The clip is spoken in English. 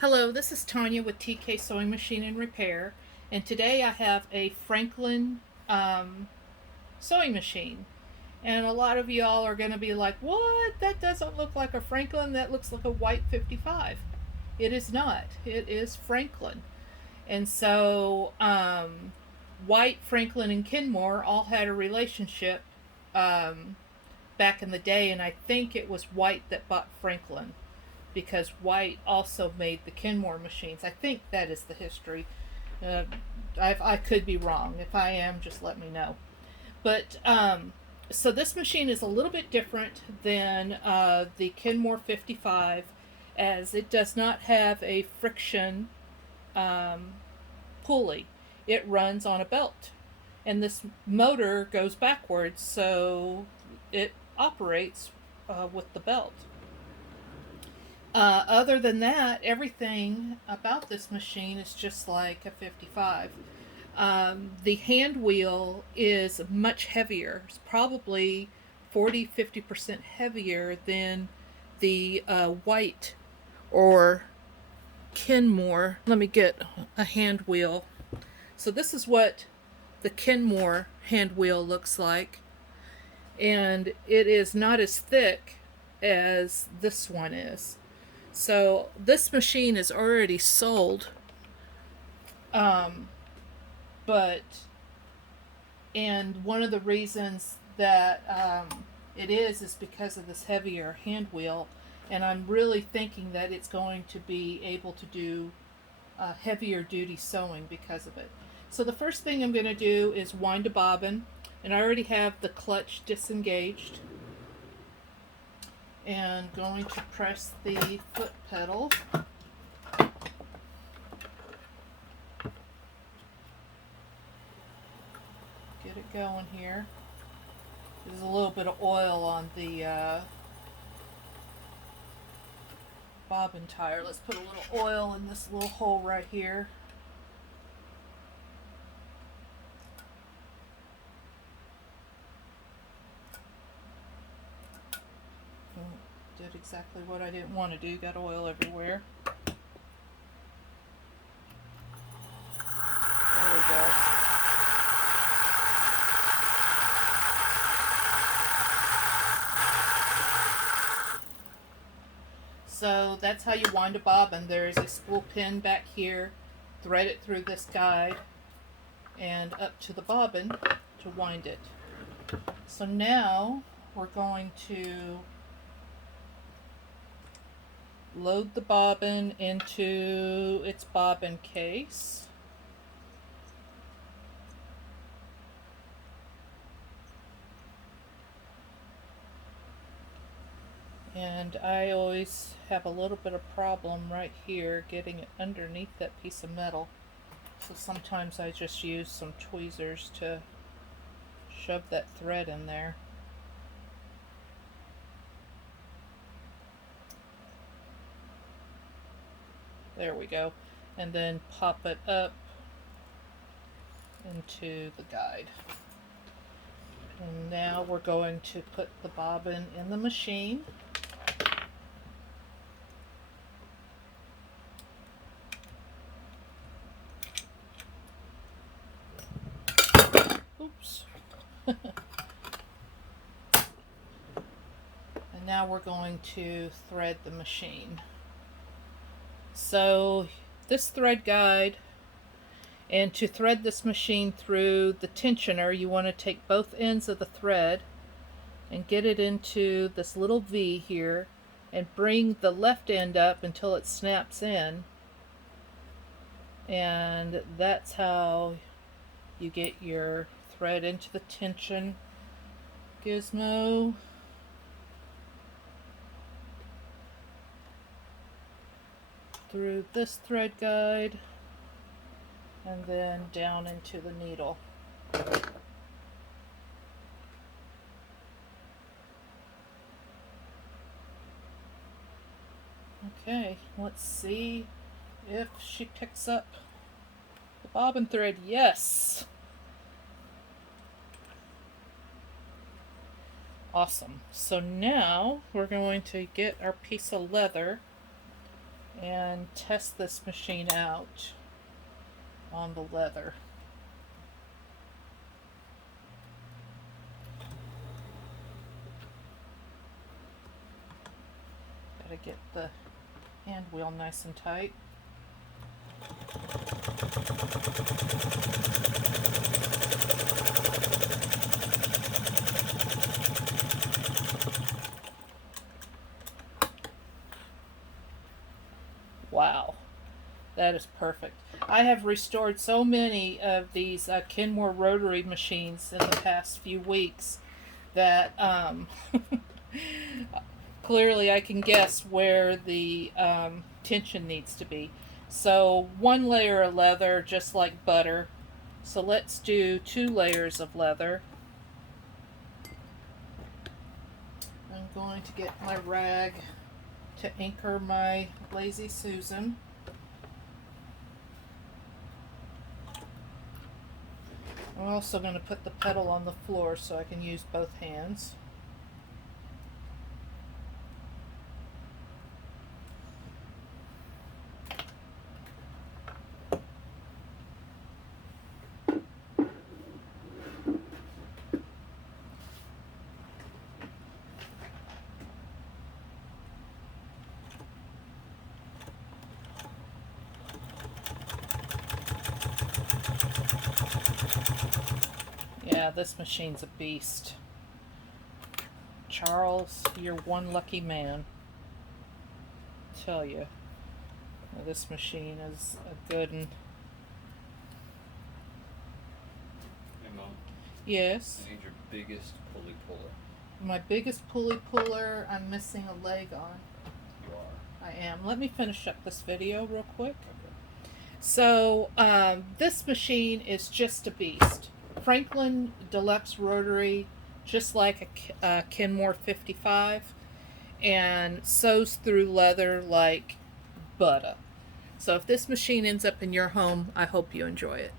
Hello, this is Tanya with TK Sewing Machine and Repair, and today I have a Franklin sewing machine. And a lot of y'all are going to be like, what? That doesn't look like a Franklin, that looks like a white 55. It is not, it is Franklin. And so, White, Franklin, and Kenmore all had a relationship um, back in the day, and I think it was White that bought Franklin because White also made the Kenmore machines. I think that is the history. Uh, I could be wrong. If I am, just let me know. But so this machine is a little bit different than the Kenmore 55, as it does not have a friction um, pulley. It runs on a belt, and this motor goes backwards, so it operates with the belt. Other than that, everything about this machine is just like a 55. The hand wheel is much heavier. It's probably 40-50% heavier than the White or Kenmore. Let me get a hand wheel. So this is what the Kenmore hand wheel looks like. And it is not as thick as this one is. So this machine is already sold, um, but and one of the reasons that it is because of this heavier hand wheel, and I'm really thinking that it's going to be able to do heavier duty sewing because of it. So the first thing I'm going to do is wind a bobbin, and I already have the clutch disengaged. And going to press the foot pedal. Get it going here. There's a little bit of oil on the bobbin tire. Let's put a little oil in this little hole right here. Did exactly what I didn't want to do. Got oil everywhere. There we go. So that's how you wind a bobbin. There's a spool pin back here. Thread it through this guide and up to the bobbin to wind it. So now we're going to load the bobbin into its bobbin case. And I always have a little bit of problem right here getting it underneath that piece of metal. So sometimes I just use some tweezers to shove that thread in there. There we go. And then pop it up into the guide. And now we're going to put the bobbin in the machine. Oops. And now we're going to thread the machine. So this thread guide, and to thread this machine through the tensioner, you want to take both ends of the thread and get it into this little V here and bring the left end up until it snaps in, and that's how you get your thread into the tension gizmo. Through this thread guide and then down into the needle. Okay, let's see if she picks up the bobbin thread. Yes! Awesome. So now we're going to get our piece of leather and test this machine out on the leather. Gotta get the hand wheel nice and tight. Wow, that is perfect. I have restored so many of these Kenmore Rotary machines in the past few weeks that clearly I can guess where the tension needs to be. So 1 layer of leather, just like butter. So let's do 2 layers of leather. I'm going to get my rag to anchor my Lazy Susan. I'm also going to put the pedal on the floor so I can use both hands. Yeah, this machine's a beast. Charles, you're one lucky man. I tell you, this machine is a good one. Hey Mom, Yes. I need your biggest pulley puller. My biggest pulley puller, I'm missing a leg on. You are. I am. Let me finish up this video real quick. Okay. So, this machine is just a beast. Franklin Deluxe Rotary, just like a Kenmore 55, and sews through leather like butter. So if this machine ends up in your home, I hope you enjoy it.